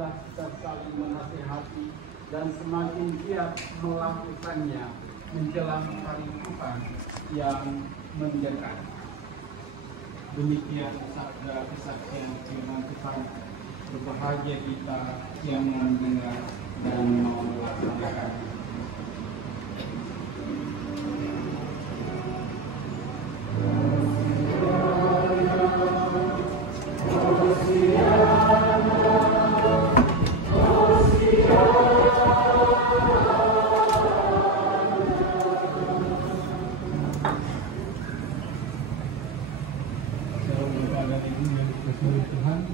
marilah kita saling menasihati dan semakin giat melakukannya menjelang hari Tuhan yang mendekat. Demikian sabda kesaksian firman Tuhan. Berbahagia kita yang mendengar dan melaksanakan. Tuhan,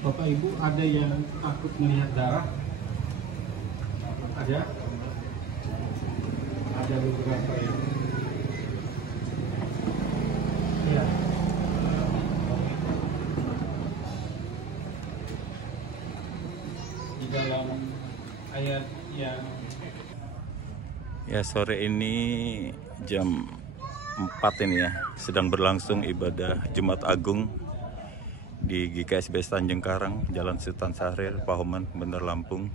Bapak Ibu, ada yang takut melihat darah? Ada beberapa yang ya. Di dalam ayat yang sore ini jam 4 ini ya, sedang berlangsung ibadah Jumat Agung di GKSBS Tanjung Karang, Jalan Sultan Syahrir, Pahoman, Bandar Lampung.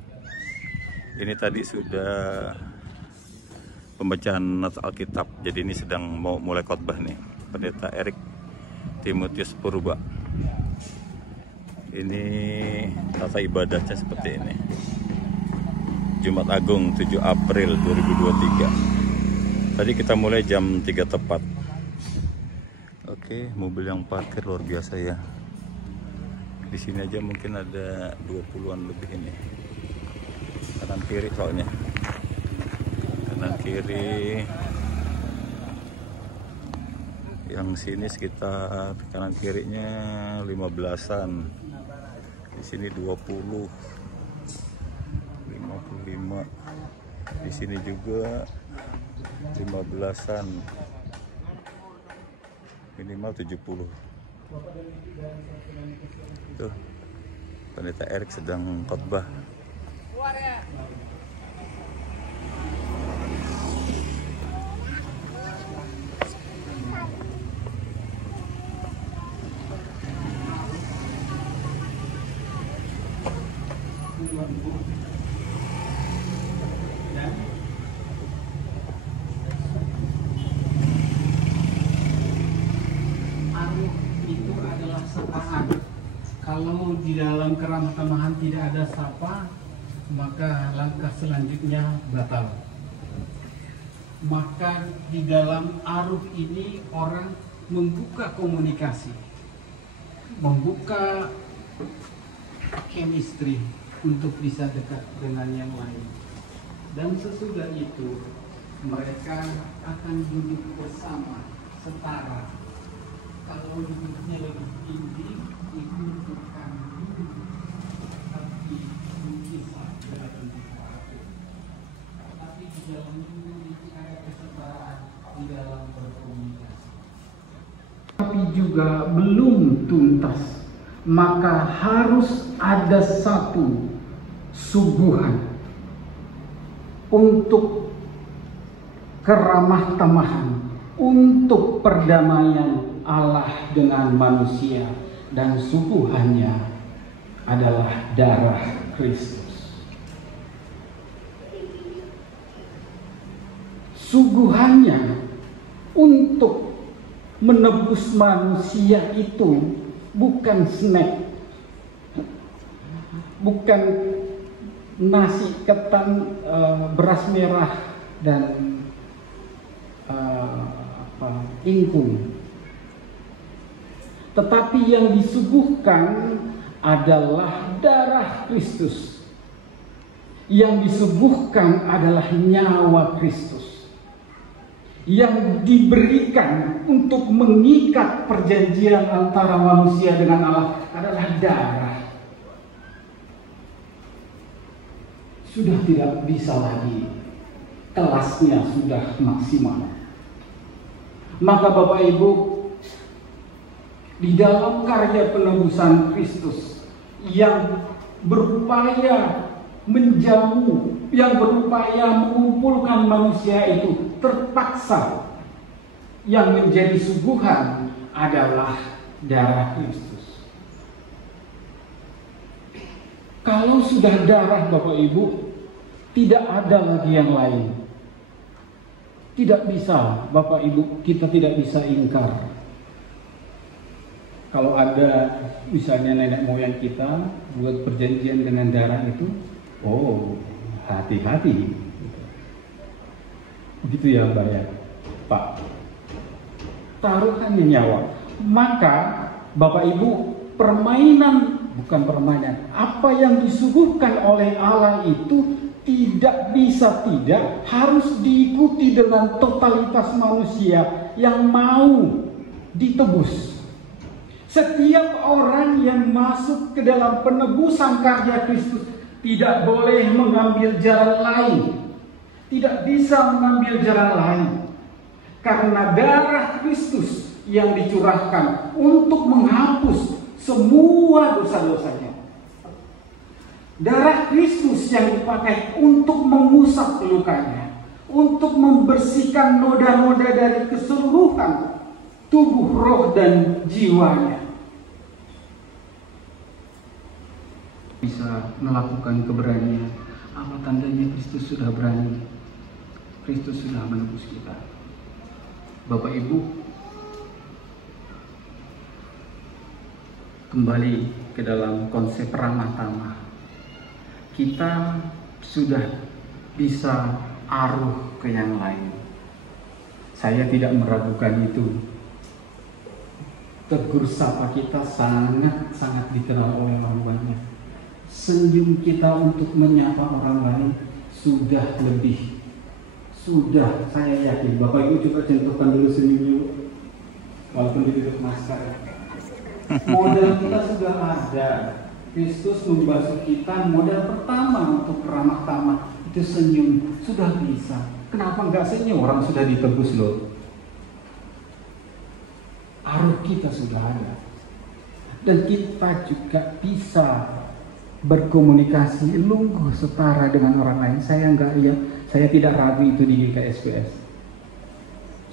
Ini tadi sudah pembacaan Nats Alkitab, jadi ini sedang mau mulai khotbah nih, Pendeta Erik Timotius Purba. Ini tata ibadahnya seperti ini. Jumat Agung 7 April 2023. Tadi kita mulai jam 3 tepat. Oke, mobil yang parkir luar biasa ya. Di sini aja mungkin ada 20-an lebih ini. Kanan kiri soalnya. Kanan kiri. Yang sini sekitar kanan kirinya 15-an. Di sini 20. 55. Di sini juga 15-an, minimal 70. Tuh, Pendeta Erik sedang khotbah. Itu adalah sapaan. Kalau di dalam keramah tamahan tidak ada sapa, maka langkah selanjutnya batal. Maka di dalam aruf ini orang membuka komunikasi, membuka chemistry untuk bisa dekat dengan yang lain. Dan sesudah itu mereka akan duduk bersama setara. Kalau duduknya lebih tinggi, itu bukan duduk, tapi berkisah dalam sesuatu. Tapi di dalam duduk itu ada kesetaraan di dalam berkomunikasi. Tapi juga belum tuntas, maka harus ada satu suguhan untuk keramah tamahan, untuk perdamaian Allah dengan manusia, dan suguhannya adalah darah Kristus. Suguhannya untuk menebus manusia itu bukan snack, bukan nasi ketan, beras merah dan ingkung. Tetapi yang disuguhkan adalah darah Kristus. Yang disuguhkan adalah nyawa Kristus. Yang diberikan untuk mengikat perjanjian antara manusia dengan Allah adalah darah. Sudah tidak bisa lagi, kelasnya sudah maksimal. Maka Bapak Ibu, di dalam karya penebusan Kristus yang berupaya menjamu, yang berupaya mengumpulkan manusia itu, terpaksa yang menjadi suguhan adalah darah Kristus. Kalau sudah darah Bapak Ibu, tidak ada lagi yang lain. Tidak bisa Bapak Ibu, kita tidak bisa ingkar. Kalau ada misalnya nenek moyang kita buat perjanjian dengan darah itu, oh hati-hati. Begitu ya Mbak ya, Pak. Taruhannya nyawa. Maka Bapak Ibu, bukan permainan, apa yang disuguhkan oleh Allah itu tidak bisa tidak harus diikuti dengan totalitas manusia yang mau ditebus. Setiap orang yang masuk ke dalam penebusan karya Kristus tidak boleh mengambil jalan lain. Tidak bisa mengambil jalan lain. Karena darah Kristus yang dicurahkan untuk menghapus semua dosa-dosanya. Darah Kristus yang dipakai untuk mengusap lukanya, untuk membersihkan noda-noda dari keseluruhan tubuh, roh, dan jiwanya. Bisa melakukan keberanian. Apa tandanya Kristus sudah berani? Kristus sudah menebus kita. Bapak Ibu, kembali ke dalam konsep ramah tamah. Kita sudah bisa aruh ke yang lain. Saya tidak meragukan itu. Tegur sapa kita sangat-sangat dikenal oleh orang banyak. Senyum kita untuk menyapa orang lain sudah lebih. Sudah, saya yakin. Bapak Ibu coba contohkan dulu senyum, walaupun ditutup masker. Modal kita sudah ada. Kristus membasuh kita, modal pertama untuk ramah tamah itu senyum. Sudah bisa. Kenapa nggak senyum? Orang sudah ditebus loh. Aruh kita sudah ada. Dan kita juga bisa berkomunikasi lungguh setara dengan orang lain. Saya tidak ragu itu di GKSBS.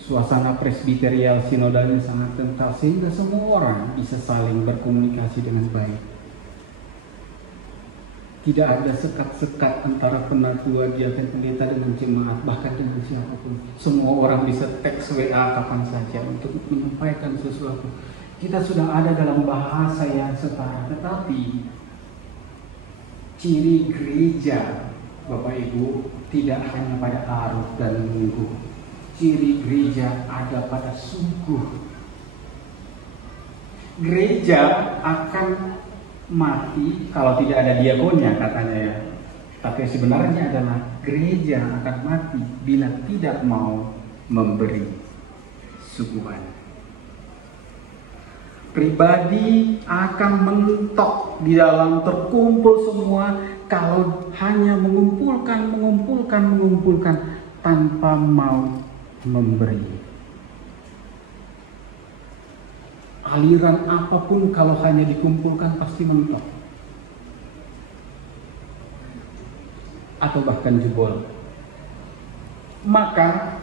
Suasana presbiterial sinodalnya sangat kental sehingga semua orang bisa saling berkomunikasi dengan baik. Tidak ada sekat-sekat antara penatua, diaken, pendeta dengan jemaat, bahkan dengan siapapun. Semua orang bisa teks WA kapan saja untuk menyampaikan sesuatu. Kita sudah ada dalam bahasa yang setara, tetapi ciri gereja, Bapak Ibu, tidak hanya pada aruh dan lungguh. Ciri gereja ada pada sungguh. Gereja akan mati kalau tidak ada diakonnya katanya ya. Tapi sebenarnya adalah gereja akan mati bila tidak mau memberi suguhan. Pribadi akan mentok di dalam terkumpul semua kalau hanya mengumpulkan tanpa mau memberi. Aliran apapun kalau hanya dikumpulkan pasti mentok. Atau bahkan jebol. Maka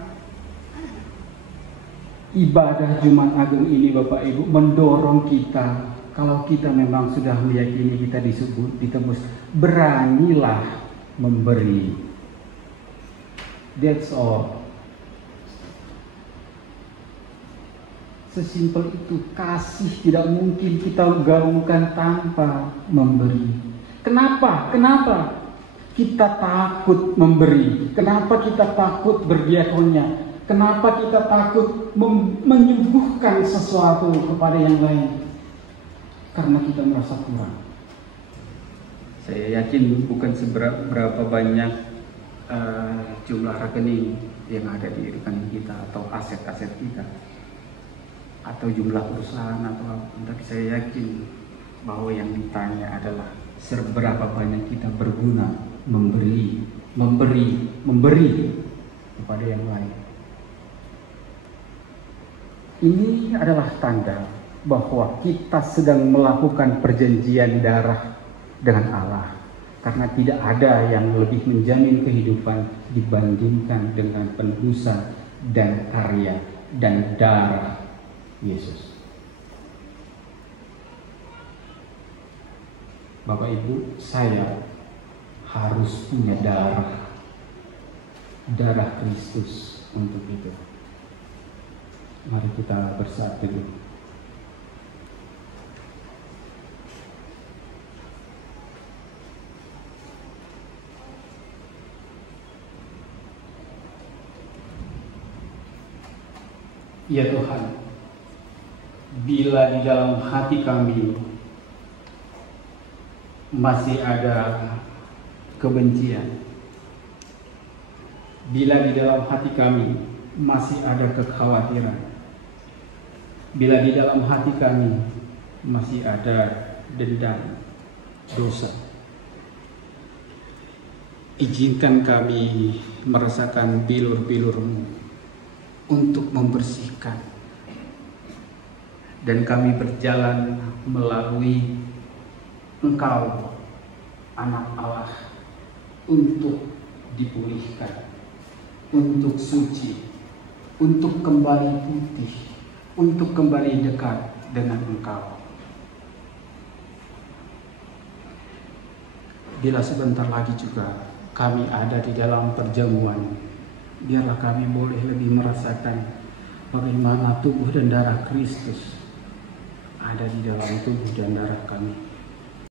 ibadah Jumat Agung ini Bapak Ibu mendorong kita, kalau kita memang sudah meyakini kita ditebus, beranilah memberi. That's all. Sesimpel itu. Kasih tidak mungkin kita gaungkan tanpa memberi. Kenapa? Kita takut memberi? Kenapa kita takut berdiakonia? Kenapa kita takut menyuguhkan sesuatu kepada yang lain? Karena kita merasa kurang. Saya yakin bukan seberapa banyak jumlah rekening yang ada di rekening kita atau aset-aset kita, atau jumlah perusahaan atau apa, tapi saya yakin bahwa yang ditanya adalah seberapa banyak kita berguna memberi kepada yang lain. Ini adalah tanda bahwa kita sedang melakukan perjanjian darah dengan Allah, karena tidak ada yang lebih menjamin kehidupan dibandingkan dengan penebusan dan karya dan darah Yesus. Bapak Ibu, saya harus punya darah Kristus untuk itu. Mari kita bersatu dulu. Ya Tuhan, bila di dalam hati kami masih ada kebencian, bila di dalam hati kami masih ada kekhawatiran, bila di dalam hati kami masih ada dendam, dosa, izinkan kami merasakan bilur-bilur-Mu untuk membersihkan, dan kami berjalan melalui Engkau, Anak Allah, untuk dipulihkan, untuk suci, untuk kembali putih, untuk kembali dekat dengan Engkau. Bila sebentar lagi juga kami ada di dalam perjamuan, biarlah kami boleh lebih merasakan bagaimana tubuh dan darah Kristus ada di dalam tubuh dan darah kami.